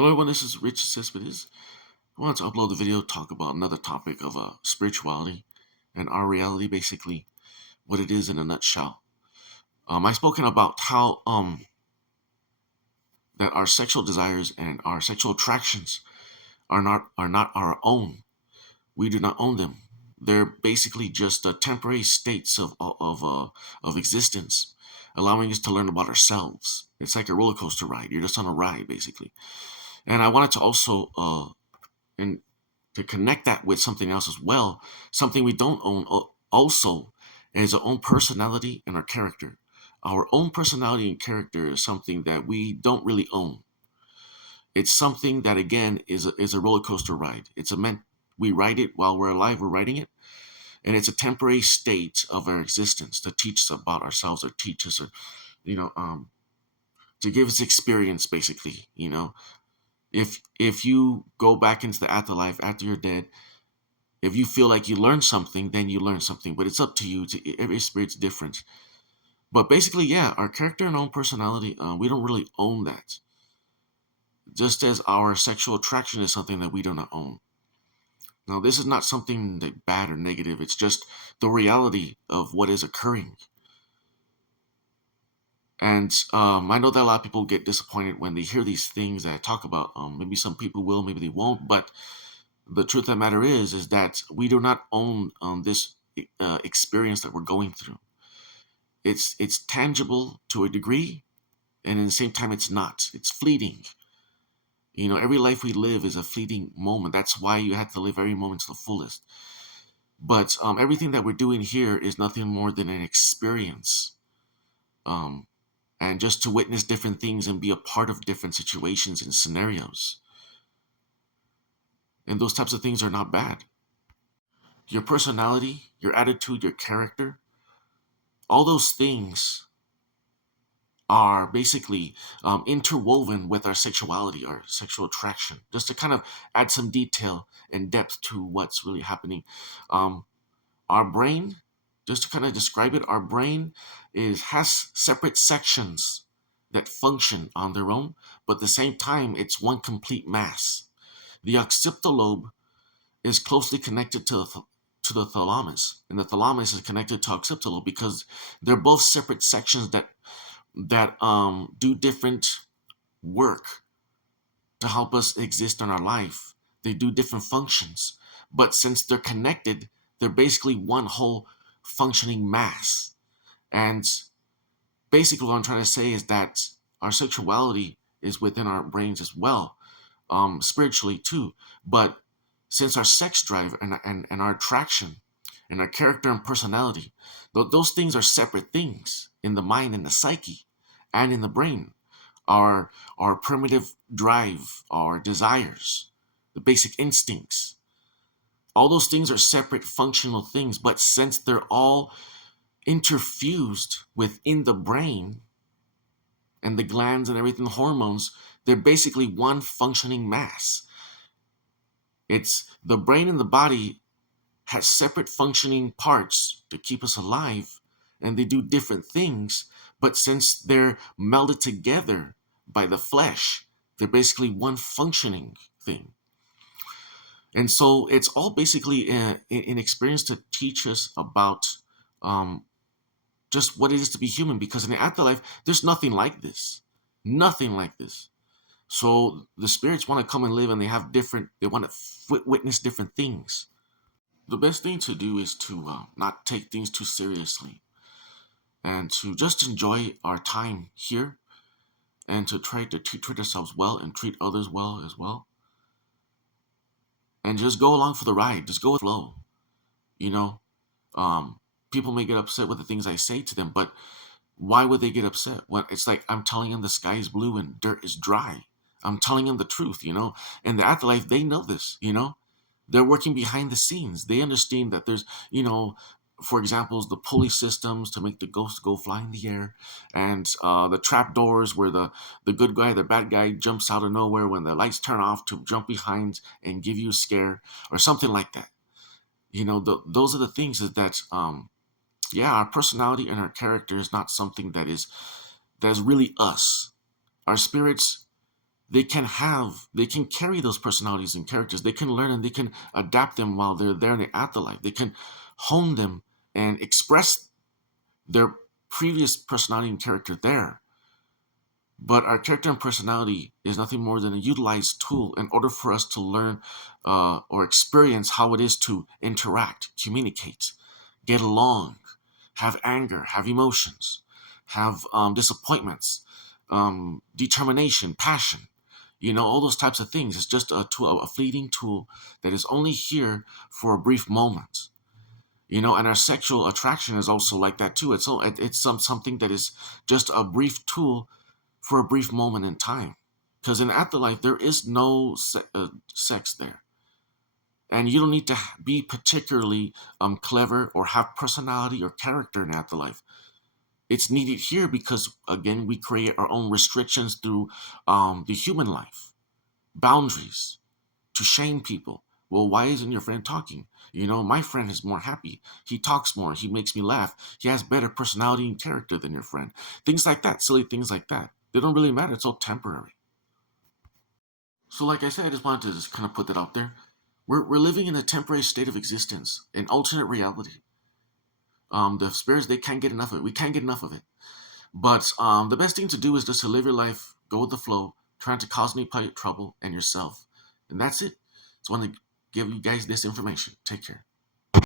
Hello everyone, this is Rich Cespedes. I wanted to upload the video, talk about another topic of spirituality and our reality, basically what it is in a nutshell. I've spoken about how that our sexual desires and our sexual attractions are not our own. We do not own them. They're basically just temporary states of existence, allowing us to learn about ourselves. It's like a roller coaster ride. You're just on a ride, basically. And I wanted to also and to connect that with something else as well, something we don't own also is our own personality and our character. Our own personality and character is something that we don't really own. It's something that again is a roller coaster ride. It's a meant we ride it while we're alive. We're riding it, and it's a temporary state of our existence to teach us about ourselves or teach us or you know to give us experience basically. If you go back into the afterlife after you're dead, if you feel like you learned something, then you learn something. But it's up to you. Every spirit's different. But basically, yeah, our character and own personality, we don't really own that. Just as our sexual attraction is something that we do not own. Now, this is not something that bad or negative. It's just the reality of what is occurring. And I know that a lot of people get disappointed when they hear these things that I talk about. Maybe some people will, maybe they won't. But the truth of the matter is that we do not own this experience that we're going through. It's tangible to a degree, and at the same time, it's not. It's fleeting. Every life we live is a fleeting moment. That's why you have to live every moment to the fullest. But everything that we're doing here is nothing more than an experience, um, and just to witness different things and be a part of different situations and scenarios. And those types of things are not bad. Your personality, your attitude, your character, all those things are basically interwoven with our sexuality, our sexual attraction. Just to kind of add some detail and depth to what's really happening. Um, our brain, just to kind of describe it, our brain has separate sections that function on their own, but at the same time, it's one complete mass. The occipital lobe is closely connected to the thalamus, and the thalamus is connected to occipital lobe because they're both separate sections that do different work to help us exist in our life. They do different functions, but since they're connected, they're basically one whole functioning mass. And basically, what I'm trying to say is that our sexuality is within our brains as well, spiritually too. But since our sex drive and our attraction and our character and personality, those things are separate things in the mind and the psyche and in the brain. Our primitive drive, our desires, the basic instincts, all those things are separate functional things, but since they're all interfused within the brain and the glands and everything, the hormones, they're basically one functioning mass. It's the brain and the body has separate functioning parts to keep us alive, and they do different things, but since they're melded together by the flesh, they're basically one functioning thing. And so it's all basically an experience to teach us about um, just what it is to be human, because in the afterlife, there's nothing like this. Nothing like this. So the spirits want to come and live, and they want to witness different things. The best thing to do is to not take things too seriously and to just enjoy our time here and to try to treat ourselves well and treat others well as well. And just go along for the ride. Just go with the flow. You know, people may get upset with the things I say to them, but why would they get upset? When it's like I'm telling them the sky is blue and dirt is dry. I'm telling them the truth. And the afterlife, they know this. They're working behind the scenes. They understand that there's, for example, the pulley systems to make the ghosts go fly in the air, and the trap doors where the good guy, the bad guy jumps out of nowhere when the lights turn off to jump behind and give you a scare or something like that. Those are the things is that yeah, our personality and our character is not something that is really us. Our spirits, they can carry those personalities and characters. They can learn and they can adapt them while they're there in the afterlife. They can hone them and express their previous personality and character there. But our character and personality is nothing more than a utilized tool in order for us to learn or experience how it is to interact, communicate, get along, have anger, have emotions, have disappointments, determination, passion. You know, all those types of things. It's just a tool, a fleeting tool that is only here for a brief moment. You know, and our sexual attraction is also like that too. It's something that is just a brief tool for a brief moment in time. Because in afterlife, there is no sex there. And you don't need to be particularly clever or have personality or character in afterlife. It's needed here because, again, we create our own restrictions through the human life, boundaries to shame people. Well, why isn't your friend talking? You know, my friend is more happy. He talks more. He makes me laugh. He has better personality and character than your friend. Things like that, silly things like that. They don't really matter. It's all temporary. So, like I said, I just wanted to just kind of put that out there. We're living in a temporary state of existence, an alternate reality. The spirits, they can't get enough of it. We can't get enough of it. But the best thing to do is just to live your life, go with the flow, trying to cause me trouble and yourself. And that's it. Just want to give you guys this information. Take care.